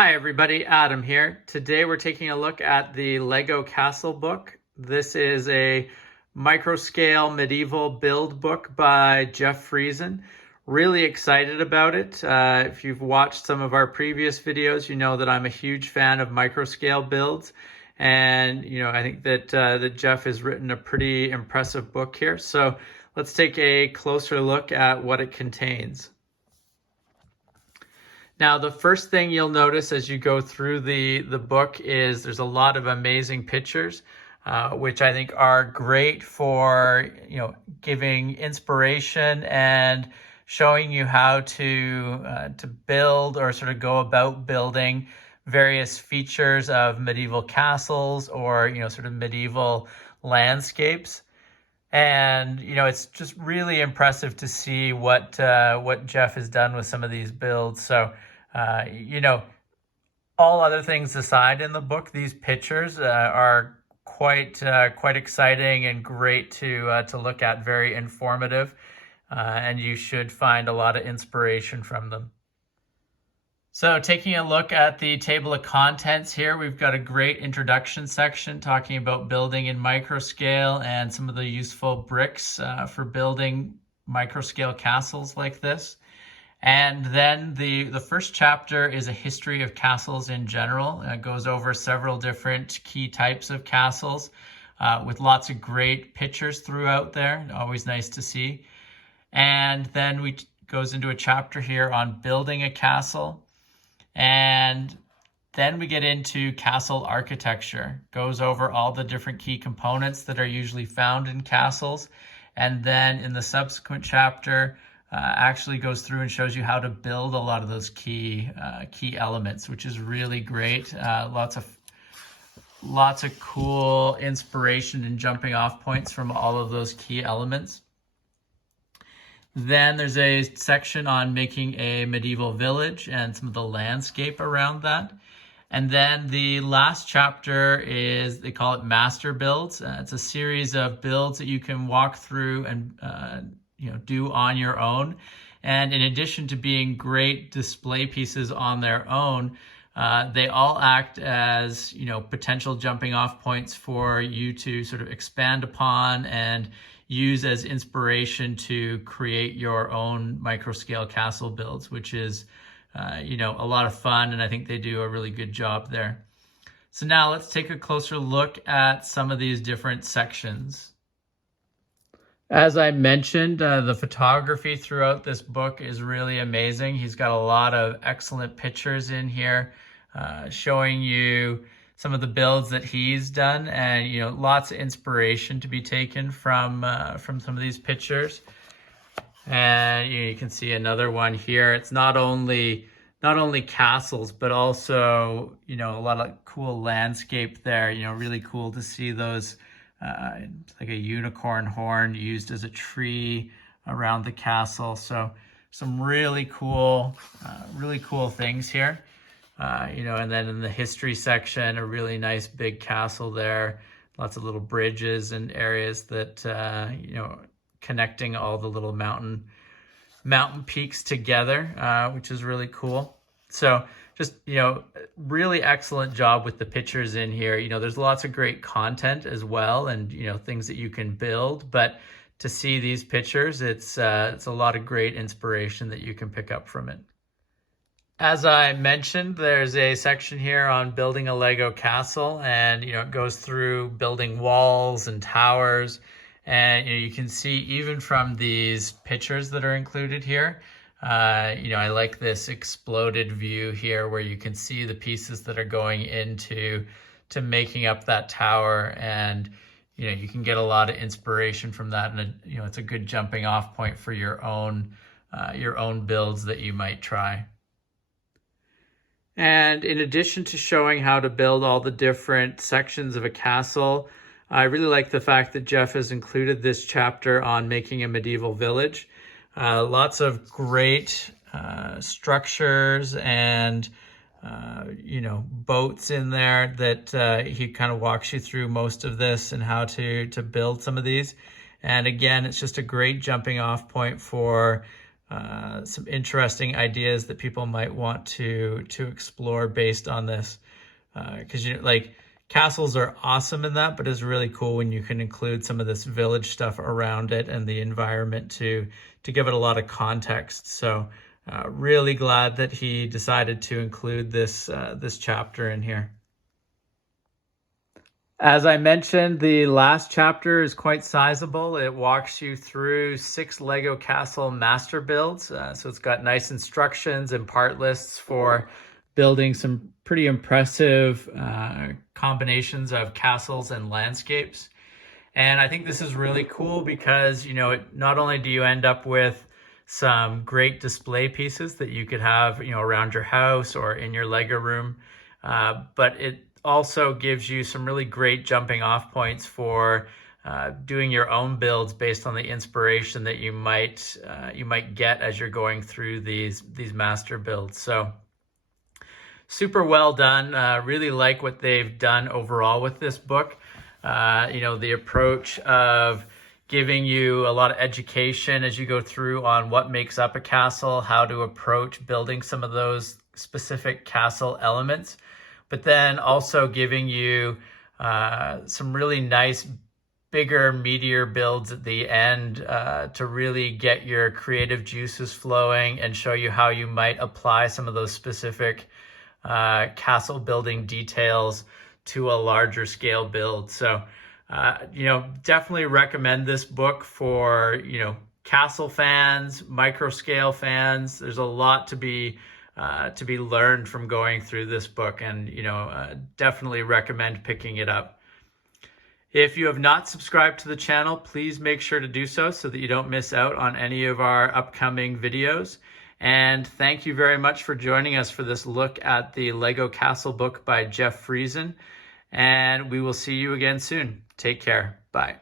Hi everybody, Adam here. Today we're taking a look at the Lego Castle book. This is a micro-scale medieval build book by Jeff Friesen. Really excited about it. If you've watched some of our previous videos, you know that I'm a huge fan of micro-scale builds. And I think that Jeff has written a pretty impressive book here. So let's take a closer look at what it contains. Now, the first thing you'll notice as you go through the book is there's a lot of amazing pictures, which I think are great for, giving inspiration and showing you how to build or sort of go about building various features of medieval castles or, sort of medieval landscapes. And it's just really impressive to see what Jeff has done with some of these builds. So all other things aside in the book, these pictures are quite exciting and great to look at. Very informative, and you should find a lot of inspiration from them. So taking a look at the table of contents here, we've got a great introduction section talking about building in microscale and some of the useful bricks for building microscale castles like this. And then the first chapter is a history of castles in general. It goes over several different key types of castles with lots of great pictures throughout there. Always nice to see. And then we goes into a chapter here on building a castle. And then we get into castle architecture. Goes over all the different key components that are usually found in castles. And then in the subsequent chapter, actually goes through and shows you how to build a lot of those key elements, which is really great. Lots of cool inspiration and jumping off points from all of those key elements. Then there's a section on making a medieval village and some of the landscape around that. And then the last chapter is, they call it master builds. It's a series of builds that you can walk through and do on your own. And in addition to being great display pieces on their own, they all act as, potential jumping off points for you to sort of expand upon and use as inspiration to create your own microscale castle builds, which is, a lot of fun. And I think they do a really good job there. So now let's take a closer look at some of these different sections. As I mentioned, the photography throughout this book is really amazing. He's got a lot of excellent pictures in here, showing you some of the builds that he's done, and lots of inspiration to be taken from some of these pictures. And you can see another one here. It's not only castles, but also a lot of cool landscape there. Really cool to see those. Like a unicorn horn used as a tree around the castle. So some really cool things here. And then in the history section, a really nice big castle there. Lots of little bridges and areas that, connecting all the little mountain peaks together, which is really cool. So just, really excellent job with the pictures in here. There's lots of great content as well, and, things that you can build, but to see these pictures, it's a lot of great inspiration that you can pick up from it. As I mentioned, there's a section here on building a Lego castle, and, it goes through building walls and towers. And, you can see even from these pictures that are included here, I like this exploded view here where you can see the pieces that are going into making up that tower, and you can get a lot of inspiration from that, and it's a good jumping off point for your own builds that you might try. And in addition to showing how to build all the different sections of a castle, I really like the fact that Jeff has included this chapter on making a medieval village. Lots of great structures and, boats in there that he kind of walks you through most of this and how to build some of these. And again, it's just a great jumping off point for some interesting ideas that people might want to explore based on this. Because like castles are awesome in that, but it's really cool when you can include some of this village stuff around it and the environment to give it a lot of context. So really glad that he decided to include this this chapter in here. As I mentioned, the last chapter is quite sizable. It walks you through 6 Lego Castle master builds. So it's got nice instructions and part lists for building some pretty impressive combinations of castles and landscapes. And I think this is really cool because, not only do you end up with some great display pieces that you could have, around your house or in your Lego room, but it also gives you some really great jumping off points for doing your own builds based on the inspiration that you might get as you're going through these master builds. So super well done. Really like what they've done overall with this book. The approach of giving you a lot of education as you go through on what makes up a castle, how to approach building some of those specific castle elements, but then also giving you some really nice, bigger, meatier builds at the end to really get your creative juices flowing and show you how you might apply some of those specific castle building details to a larger scale build. So, definitely recommend this book for, castle fans, micro scale fans. There's a lot to be learned from going through this book, and definitely recommend picking it up. If you have not subscribed to the channel, please make sure to do so that you don't miss out on any of our upcoming videos. And thank you very much for joining us for this look at the Lego Castle book by Jeff Friesen. And we will see you again soon. Take care. Bye.